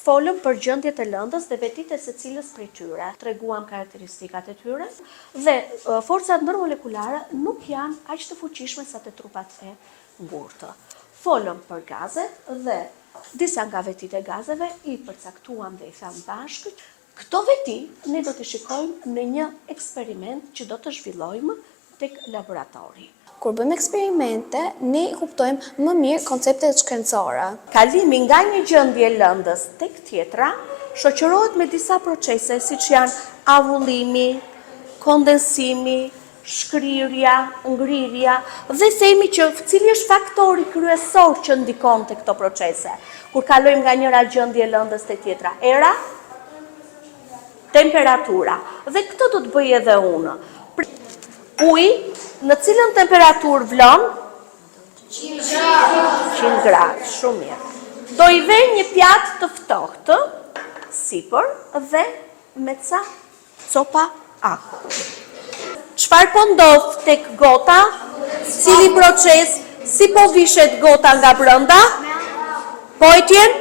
folëm për gjendjet e lëndës dhe vetitë e secilës prej tyre. Treguam karakteristikat e tyre dhe forcat ndërmolekulare nuk janë aq të fuqishme sa te trupat e ngurtë. Folëm për gazet dhe disa nga vetitë e gazeve i përcaktuam dhe i tham bashkë. Këto veti ne do të shikojmë në një eksperiment që do të zhvillojmë tek laboratori. Kur bëjmë eksperimente, ne kuptojmë më mirë konceptet shkencore. Kalimi nga një gjendje lëndës tek tjetra shoqërohet me disa procese siç janë avullimi, kondensimi, shkrirja, ngrirja dhe themi që cili është faktori kryesor që ndikon te këto procese. Kur kalojmë nga njëra gjendje lëndës te tjetra, era, temperatura. Dhe këtë do të bëj edhe unë. Uji, në cilën temperaturë vlon? 100 gradë, shumë mirë. Do i vë një pjatë të ftohtë, sipër dhe me ca copa akulli. Çfarë po ndodh tek gota? Cili proces? Si po vishet gota nga brenda? Po e tjen?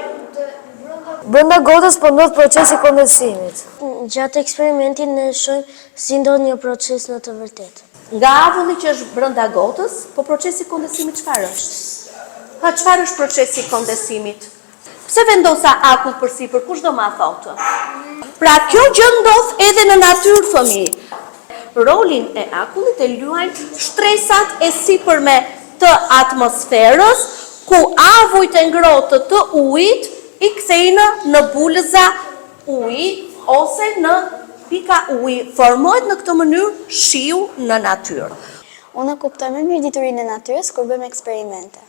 Brenda gotës po ndodh procesi kondensimit. Gjatë eksperimentit ne shohim si ndodh një proces në të vërtetë. Nga avulli që është brenda gotës, po procesi kondensimit çfarë është? Çfarë është procesi kondensimit? Pse vendosa akull përsipër? Kush do ma thotë? Pra kjo gjë ndodh edhe në natyrë, fëmijë. Rolin e akullit e luajnë shtresat e sipërme të atmosferës, ku avujt e ngrohtë të ujit i kthejnë në bulëza uji ose në pika uji. Formohet në këtë mënyrë shiu në natyrë. Unë kuptoj më mirë diturinë e natyrës kur bëjmë eksperimente.